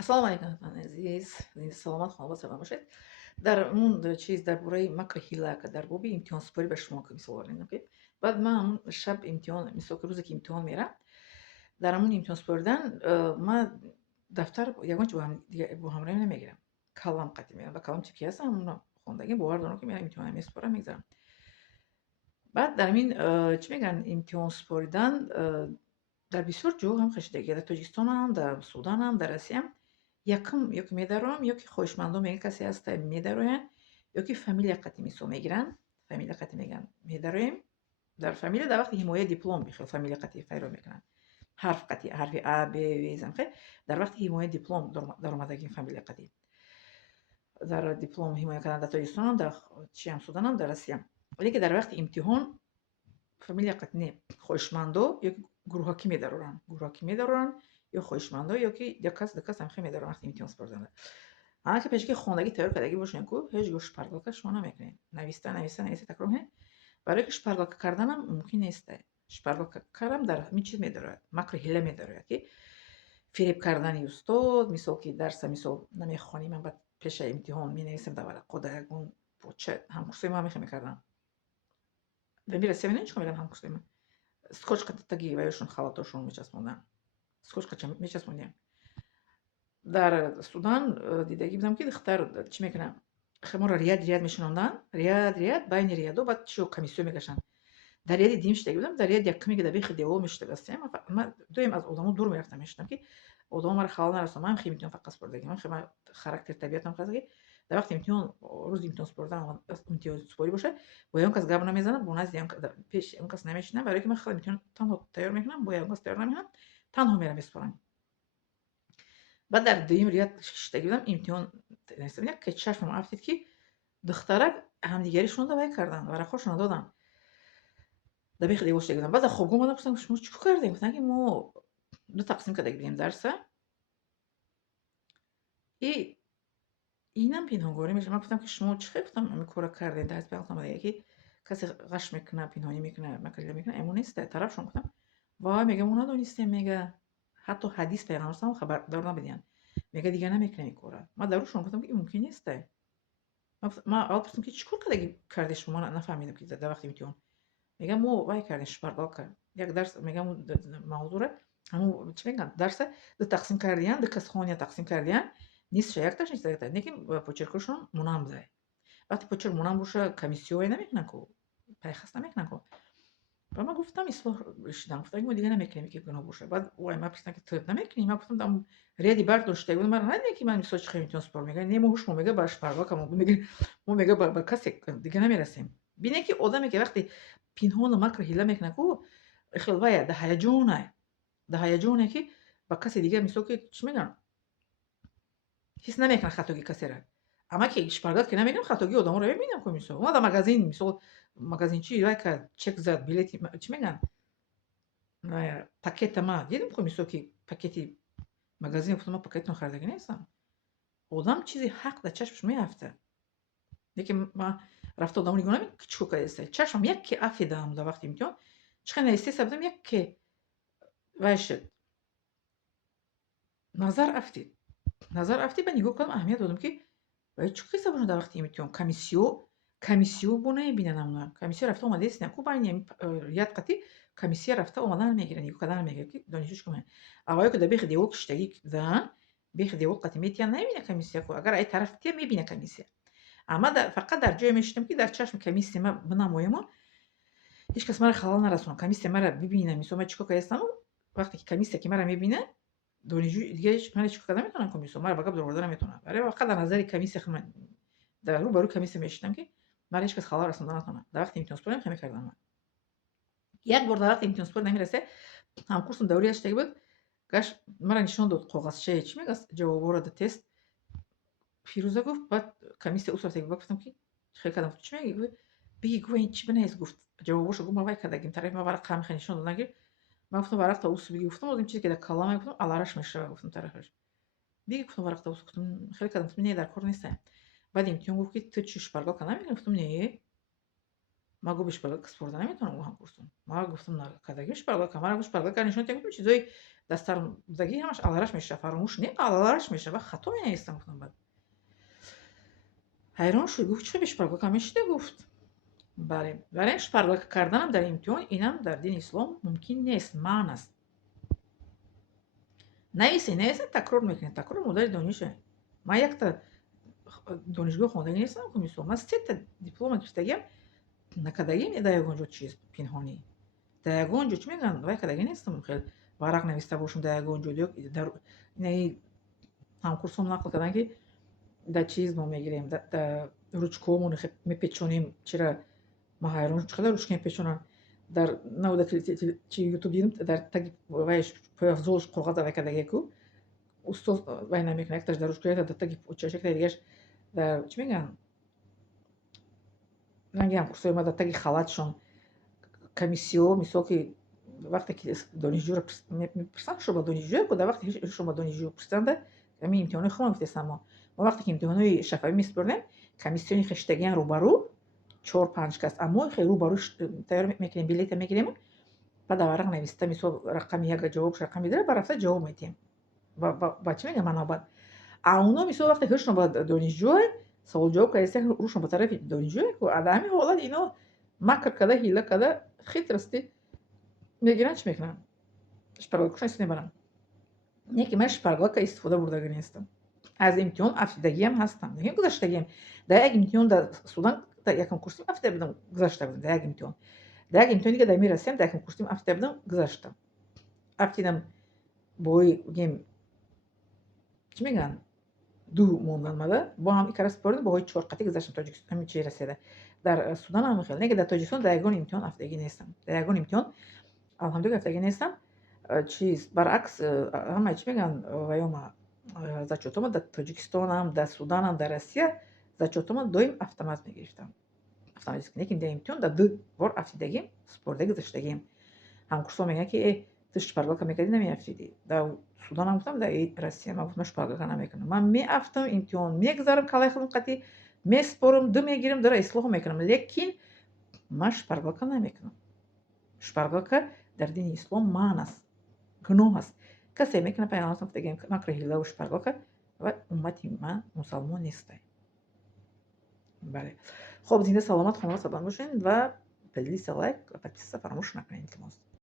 ассалому алайкум азиз, саломат хонавод салом бошед. Дар он чиз дар бораи макри ҳилак дар боби имтиҳонсупорӣ ба шумо мисол оридем ки баъд ман шаб имтиҳон мисол ки рӯзе ки имтиҳон мерам, дар ҳамун имтиҳонсупоридан ман дафтар ягон чиз бо ҳамроҳим намегирам. Калам қатъи мегирам ва калам чӣ ки ҳаст ҳамонро хондагӣ бовар дорам ки мерам имтиҳонам месупорам мегзарам. Баъд дар ҳамин чӣ мегӯянд имтиҳонсупоридан дар бисёр ҷо ҳам хешидаги дар Тоҷикистонам, дар Суданам, дар Россиям якм ёки медароям, ёки хоҳишмандон мегӯянд касе ҳаста медароянд, ёки фамилия қатъи мисол мегиранд, фамилия қатъи мегӯянд медароем. Дар фамилия дар вақти ҳимояи диплом бихел фамилия қатъи файро мекунанд. Ҳарф қатъи ҳарфи А, Б, В, замхе дар вақти ҳимояи диплом даромадагӣ фамилия қатъи. Дар диплом ҳимоя кардан дар Тоҷикистонам, дар чиам Суданам, дар Россиям. Лекин дар вақти имтиҳон фамилия қатъи не хоҳишмандо ёки гурӯҳакӣ медароранд ё хоҳишмандо ёки дукас замхе медароранд вақти имтиҳон супориданда. Ҳана ки пешки хондагӣ тайёр кардагӣ бошем ку ҳеҷ гоҳ шпаргалка шумо намекунед. Нависта такрор мекунед. Барое ки шпаргалка карданам мумкин неста. Шпаргалка кардан дар ҳамин чиз медарояд, макру ҳила медарояд ки фиреб кардани устод, мисол ки дарса мисол намехонем, ман баъд пеши имтиҳон менависам дар варақо дар ягон поча ҳамкурсои ман мехел мекарданд. Дар Россия медонед чӣ кор мекардам ҳамкурсои ман? Скотчка таги ваёшон халатошон мечаспондам. Скотчкача мечаспондем. Дар Судан дидагӣ будам ки духтар чӣ мекунад? Моро ряд мешунонданд. Ряд байни рядо баъд чио комиссиё мегашанд. Дар ряди дим шидаги будам, дар ряди якуме ки дар бехи девор мешудагастем. Ман доим аз одамо дур мерафтам, мешудам ки одамо маро халал нарасонанд. Ман хеле имтиҳон фақат супордагӣ. Ман хеле характер табиатам хаст ки дар вақти имтиҳон рӯзи имтиҳон супоридан имтиҳонсупорӣ бошад, бо ягон кас гап намезанам, бо назди пеши ягон кас намешинам, барое ки ман хеле имтиҳон танҳо тайёр мекунам, бо ягон кас тайёр намекунам, танҳо мерам месупорам. Баъд дар дуюм ряд шидаги будам, имтиҳон нависидам, яке чашмам афтид ки духтарак ҳамдигаришонда вай карданд, варақҳошонро доданд. Дар бехи девор шидаги будам. Баъд дар хобгоҳ омадам, гуфтам шумо чӣ кор кардем? Гуфтанд ки мо ду тақсим кардаги будем дарса. Инам пинҳонгорӣ мешавад. Ман гуфтам ки шумо чӣ хел гуфтам ҳамин корро кардед? Дар ҳаспи гуфтам ки касе ғаш мекунад, пинҳонӣ мекунад, макрила мекунад, амон неста. Тарафшон гуфтам, вай мега мо надонистем, мега ҳатто ҳадис пайғамбар хабардор набудиянд. Мега дигар намекунем ин корро. Ман дар рӯшон гуфтам ки ин мумкин неста. Ман аввал пурсидам ки чӣ кор кардед шумо? Ман нафаҳмидам ки дар вақти имтиҳон. Мегам мо вай кардем шпаргалка. Як дарс мегам мавзӯра ҳамун чӣ мегӯянд дарса ду тақсим кардиянд, ду кас хония тақсим кардиянд. Нисфша якташ, нисфша якташ. Лекин почеркҳошон монанд буда. Вақти почерк монанд боша комиссиё вай намекунанд ку, пайхаст намекунанд ку. Ба ман гуфтам ислоҳ шидам. Гуфтанд ки мо дигар намекунем ки гуноҳ боша. Баъд вай ман пурсидам ки ту намекунӣ? Ман гуфтам дам ряди бардор шидаги будам. Маро надидем ки ман мисол чӣ хел имтиҳон супорам. Мега не мо ҳуш мо мега ба шпаргалка мо мега ба касе дигар намерасем. Бинед ки одаме ки вақти пинҳону макру ҳила мекунад ку хел вая да ҳаяҷоне ки ба каси дигар мисол ки чӣ мегӯянд? ҳис намекунад хатоги касеро. Ама ки шпаргалка намекунам, хатоги одаморо мебинам ку мисол. Омадам магазин, мисол магазинчӣ вай кард, чек зад, билети чӣ мегӯянд? Пакета ман дидам ку мисол ки пакети магазин гуфтам ман пакетро харидаги нестам. Одам чизи ҳақ дар чашмаш меафтад. Лекин ман рафта одамро нигоҳ намекунам ки чӣ кор кардеста. Чашмам яке афтидам дар вақти имтиҳон. Чӣ хел навистеста будам яке вай шуд. Назар афтид ба нигоҳ кардам, аҳамият додам ки вай чӣ қисса бошад дар вақти имтиҳон. Комиссиё бо намебинад ҳамна. Комиссия рафта омада истиям ку байни ряд қатӣ комиссия рафта омада намегирад, нигоҳ кардан намегирад ки донишҷӯ чӣ кор мекунад. Аввале ки дар бехи девор киштагӣ доданд, бехи девор қатӣ метиҳанд, намебинад комиссия ку. Агар ай тараф тия мебинад комиссия. Ама фақат дар ҷое мешидам ки дар чашми комиссия ман бинамоему, ҳеҷ кас маро халал нарасонад. Комиссия маро бибинад, мисол ман чӣ кор кардастаму, вақте ки комиссия ки маро мебинад, донишҷӯ дигари маро чӣ кор кардан наметавонад ку мисол маро ба гап доровордан наметавонад. Барои фақат дар назари комиссия ман дар рӯ ба рӯи комиссия мешидам ки маро ҳеҷ кас халал расондан натавонад. Дар вақти имтиҳонсупорӣ ҳам мекардам ман. Як бор дар вақти имтиҳонсупорӣ дар ин Россия ҳамкурсам даврияш шидаги буд, гашт маро нишон дод коғазчаи чӣ мегӯяст ҷавобҳоро да тест. Фирӯза гуфт, баъд комиссия уст рафтаги гуфтам ки чӣ хел кардам? Чӣ мегӯӣ? Гуфт бигӣ гӯя ин чӣ бинаест гуфт. Ҷавобошо гуфт ман вай кардагим тарафи ман варақа мехел нишон додан ки ман гуфтам варақта уст бигӣ. Гуфтам оз ин чизе ки дар калама гуфтам алараш мешавад гуфтам тарафаш. Бигӣ гуфтам варақта уст гуфтам хеле кардам. Гуфтам не дар кор нестам. Баъд имтиҳон гуфт ки ту чӣ шпаргалка намекунӣ? Гуфтам не. Ман гӯ шпаргалка супорда наметавонам ҳамкурсом. Ман гуфтам на кардагим шпаргалка. Маро гуфт шпаргалка нишон дид. Гуфтам чизои دسترزگی همش علارش میشه، فراموش نه علارش میشه و خطا مینویسم. گفتم بعد حیران شد، گفت چه بهش پرگاه کمیشته؟ گفت بله، برای پرگاه کردنم در امتحان اینم در دین اسلام ممکن نیست، معنی است. نویسی تکرار میکنه، تکرار مادر دانشه. من یک تا دانشگاه خوندگی نیستم که میسو، من سه تا دیپلم گرفتگیم накадагим да ягон ҷо чиз пинҳонӣ да ягон ҷо чӣ мегӯянд вай кадагӣ нестам хел варақ нависта бошам да ягон ҷо дар инаи ҳамкурсом нақл карданд ки да чиз мо мегирем да ручкаҳомон мепечонем. чира ман ҳайрон чӣ қадар ручка мепечонанд дар навуда чи ютуб дидам дар таги вайш пӯяфзолш коғаза вай кадаге ку устоз вай намекунад якташ дар ручка дар таги почаш якта дигаш дар чӣ мегӯянд ранги ҳамкурсои ма дар таги халатшон комиссиё мисол ки вақте ки донишҷӯро мепурсанд шумо донишҷӯяку дар вақте шумо донишҷӯ пурсанда ҳамин имтиҳонои худам гуфтестам. мо вақте ки имтиҳонои шафавӣ месупурдем комиссиони хештагиан рӯбарӯ 4-5 кас аммо хе рӯбарӯ тайёр мекунем билета мегирем баъд дар варақ нависта мисол рақами яка ҷавобш рақами дигар ба рафта ҷавоб медиҳем ба чӣ мегӯям манобат ауно мисол вақте ки рӯшон ба донишҷӯе савол ҷавоб кардеста рӯшон ба тарафи донишҷӯеку дар ҳамин ҳолат ино макр када ҳила када хитрости мегиранд чӣ мекунанд шпаргалкашон истифода мебаранд. не ки ман шпаргалка истифода бурдагӣ нестам. аз имтиҳон афтидагиам ҳастам, не гузаштагиам. дар як имтиҳон дар судан дар якум курсим афтида будам гузашта будам дар як имтиҳон. дар як имтиҳони дигар дар мин россиям дар якум курсим афтида будам гузаштам. афтидам бои гем чӣ мегӯянд ду мондан мада бо ҳам икара супоридам боҳои 4 қатӣ гузаштам тоҷикистон ҳамин чиз расида. дар судан ҳам хел не ки дар тоҷикистон дар ягон имтиҳон афтагӣ нестам. дар ягон имтиҳон алҳамдулилла афтагӣ нестам. чиз баръакс ҳама чӣ мегӯянд ваёма зачётома дар тоҷикистонам дар суданам дар россия зачётома доим автомат мегирифтам. автоматически не ки дар имтиҳон дар 2 бор афтидагим супордагӣ гузаштагим. ҳамкурсҳо мегӯянд ки ту шпаргалка мекардӣ намеафтидӣ. дар суданам гуфтам дар россия ман гуфтам шпаргалка намекунам. ман меафтам имтиҳон мегузарам калаи худам қатӣ месупорам 2 мегирам дора ислоҳ мекунам лекин ман шпаргалка намекунам. шпаргалка дар дини ислом маън аст, гуноҳ аст. касе мекунад пайғамбар гуфтагем макр ҳилаву шпаргалка ва уммати ман мусалмон нестай. бале хоб зинда саломат хонавод сабан бошед ва плиз лайк ва подписаться фаромӯш накунед. илтимос.